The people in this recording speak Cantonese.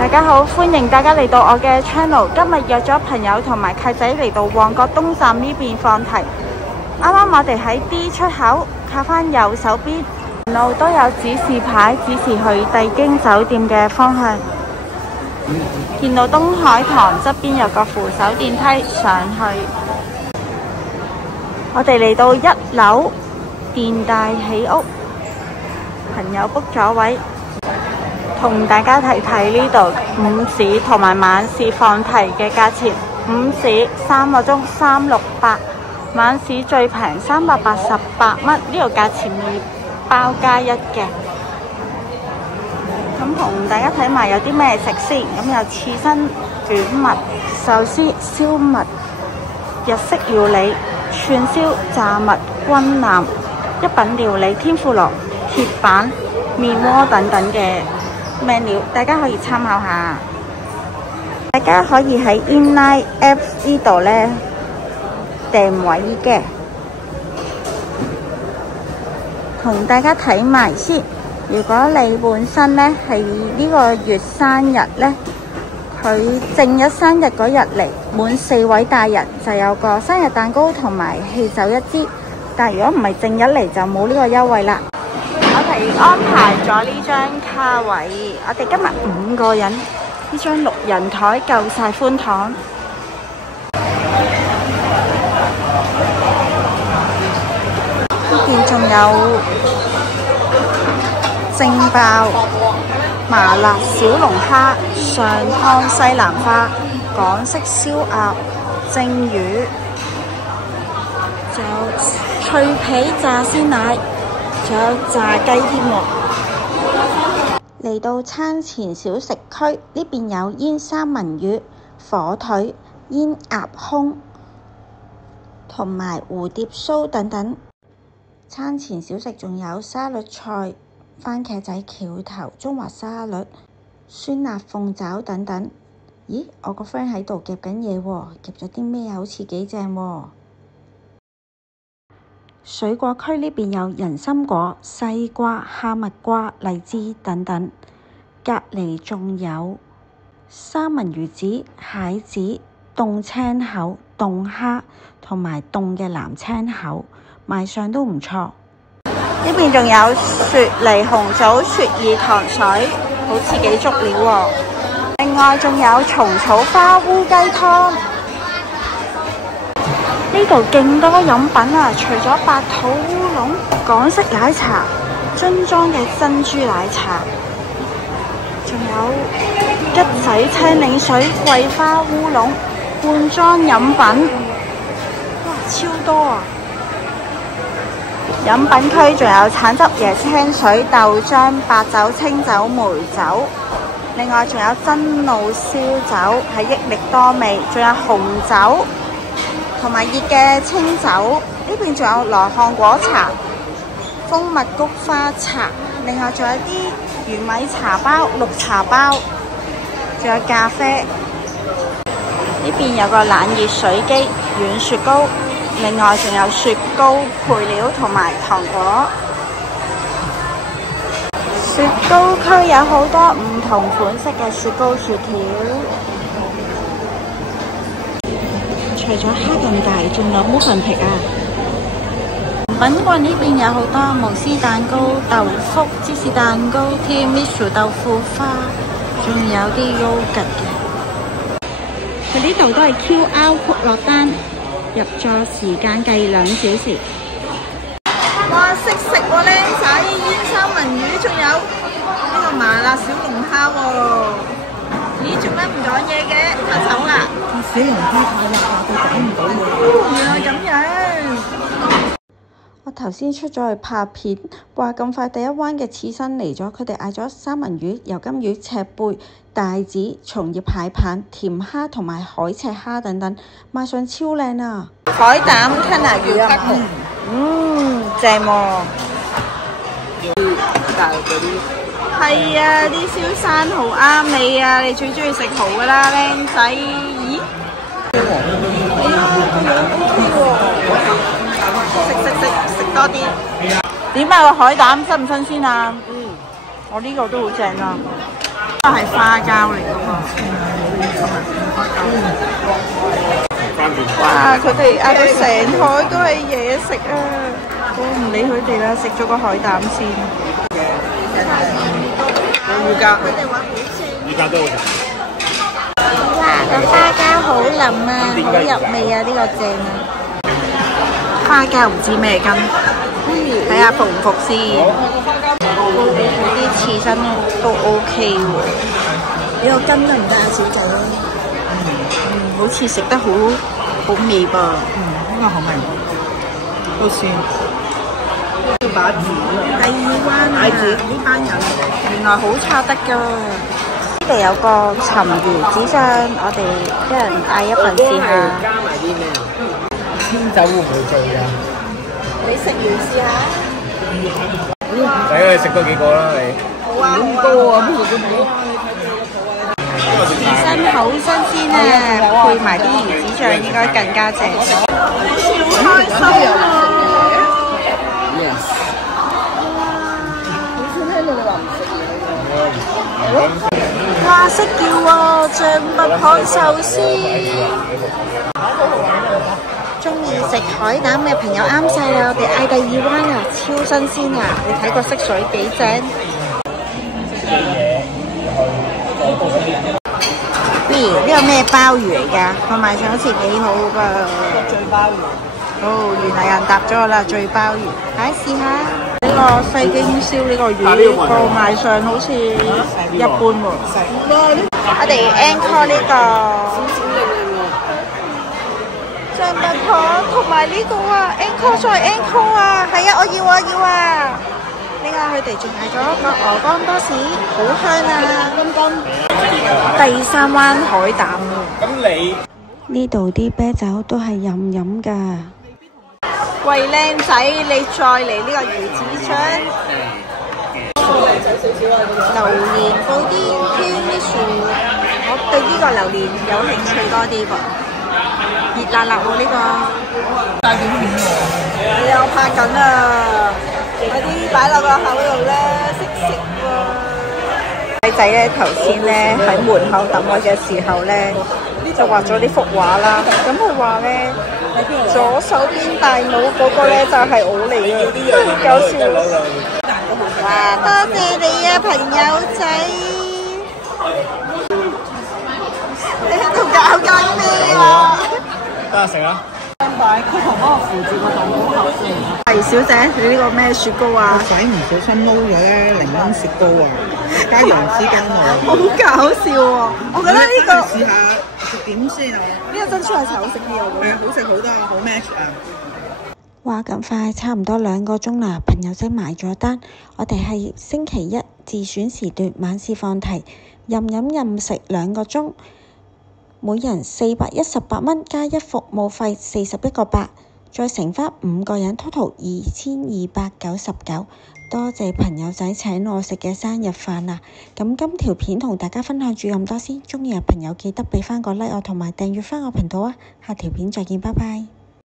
大家好，歡迎大家嚟到我嘅 channel。今日約咗朋友同埋契仔嚟到旺角東站呢邊放題。啱啱我哋喺 D 出口靠返右手邊，路都有指示牌，指示去帝京酒店嘅方向。見到東海堂側邊有個扶手電梯上去。我哋嚟到1樓電大喜屋，朋友 book 咗位。同大家睇睇呢度午市同埋晚市放題嘅價錢。午市3個鐘368，晚市最平388蚊，呢個價錢會包加1嘅。咁同大家睇埋有啲咩食先。咁有刺身、卷物、壽司、燒麥、日式料理、串燒、炸物、軍艦、一品料理、天婦羅、鐵板、麵鍋等等嘅menu，大家可以參考下。大家可以喺 Inline Apps 呢度呢訂位嘅。同大家睇埋先。如果你本身呢係呢個月生日呢，佢正日生日嗰日嚟，滿4位大人就有個生日蛋糕同埋汽酒1支。但如果唔係正日嚟就冇呢個優惠啦。我哋安排咗呢張卡位，我哋今日5個人，呢張6人台夠晒寬敞。呢邊仲有蒸包、麻辣小龍蝦、上湯西蘭花、港式燒鴨、蒸魚，仲有脆皮炸鮮奶，仲有炸雞添喎。嚟到餐前小食區，呢邊有煙三文魚、火腿、煙鴨胸同埋蝴蝶酥等等。餐前小食仲有沙律菜、番茄仔橋頭、中華沙律、酸辣鳳爪等等。咦，我個 friend 喺度夾緊嘢喎，夾咗啲咩啊？好似幾正喎。水果區呢邊有人參果、西瓜、哈密瓜、荔枝等等。隔離仲有三文魚子、蟹子、凍青口、凍蝦同埋凍嘅藍青口，賣相都唔錯。呢邊仲有雪梨紅棗雪耳糖水，好似幾足料喎。另外仲有蟲草花烏雞湯。呢度勁多飲品啊！除咗白桃烏龍、港式奶茶、樽裝嘅珍珠奶茶，仲有桔仔青檸水、桂花烏龍、罐裝飲品，哇，超多啊！飲品區仲有橙汁椰青水、豆漿、白酒、清酒、梅酒，另外仲有真露燒酒，係益力多味，仲有紅酒同埋熱嘅清酒。呢邊仲有羅漢果茶、蜂蜜菊花茶，另外仲有啲魚米茶包、綠茶包，仲有咖啡。呢邊有個冷熱水機、軟雪糕，另外仲有雪糕配料同埋糖果。雪糕區有好多唔同款式嘅雪糕雪條，除咗哈根達，仲有摩芬皮啊！品棍呢邊有好多慕斯蛋糕、豆腐、芝士蛋糕、tiramisu 豆腐花，仲有啲優格嘅。佢呢度都係 QR code 落單，入座時間計2小時。哇！識食喎，靚仔！煙三文魚，仲有呢個麻辣小龍蝦喎。咦？做咩唔講嘢嘅？拍手啦！小龍蝦太辣啦，佢講唔到嘢。原來咁樣。我頭先出咗去拍片，話咁快第一彎嘅刺身嚟咗，佢哋嗌咗三文魚、油甘魚、赤貝、帶子、松葉蟹棒、甜蝦同埋海赤蝦等等，賣相超靚啊！海膽吞拿魚啊，正喎！係啊，啲燒生蠔啱你啊，你最中意食蠔噶啦，靚仔！咦？係啊，個樣 OK 喎！食多啲。點啊？個海膽新唔新鮮啊？我呢個都好正啊！都係花膠嚟㗎嘛。哇！佢哋嗌到成台都係嘢食啊！我唔理佢哋啦，食咗個海膽先。有魚膠，佢哋話好正。魚膠都好食。哇！個花膠好腍啊，好入味啊！呢個正啊！花膠唔知咩根，睇下服唔服先。啲刺身都 OK 喎。呢個根得唔得啊，小姐？好似食得好味噃。呢個好味，都算。要把住。第二灣啊！呢班人原來好炒得㗎。呢度有個鱘魚子醬，我哋一人嗌一份試下。加埋啲咩？清酒會唔會醉㗎？你食完試下。仔，你食多幾個啦你。好啊，好多啊，刺身好新鮮啊，配埋啲魚子醬應該更加正。好開心啊！好少聽到你話唔食嘢。哇！識叫喎，象拔蚌壽司。中意食海膽嘅朋友啱晒啦！我哋嗌第二灣啊，超新鮮啊！你睇個色水幾正。呢個咩鮑魚嚟㗎？我賣相好似幾好㗎。醉鮑魚。哦，原來有人答咗我啦，醉鮑魚。嚟試下呢個西京燒呢個魚，個賣相好似一般喎。我哋 encore 呢個象拔蚌同埋呢個啊 encore 再 encore 啊，係啊，我要啊要啊！呢個佢哋仲嗌咗個鵝肝多士，好香啊！第三灣海膽喎。咁你呢度啲啤酒都係飲飲㗎。喂，靚仔，你再嚟呢個魚子醬。榴蓮布丁 tiramisu，我對呢個榴蓮有興趣多啲噃。熱辣辣喎呢個。帶點片喎？你又拍緊啊！嗰啲擺落個口度咧，識食喎。仔仔咧頭先咧喺門口等我嘅時候咧，就畫咗呢幅畫啦。咁佢話咧，左手邊大帽嗰個咧就係我嚟嘅，都好搞笑。哇！多謝你啊，朋友仔。你喺度搞緊咩啊？得食啊！佢同嗰個扶住個蛋糕盒嚟。係小姐，你呢個咩雪糕啊？我仔唔小心撈咗咧檸檬雪糕啊，加楊枝甘露。好搞笑喎！我覺得呢個試下食點先啊？呢個珍珠奶茶好食啲喎。係啊，好食好多，好 match 啊！話咁快，差唔多2個鐘啦，朋友仔埋咗單。我哋係星期一自選時段晚市放題，任飲任食2個鐘。每人418蚊加1服務費41個8，再乘翻5個人 total 2299。多謝朋友仔請我食嘅生日飯啊！咁今條片同大家分享住咁多先，鍾意嘅朋友記得畀翻個 like 我同埋訂閱翻我頻道啊！下條片再見，拜拜。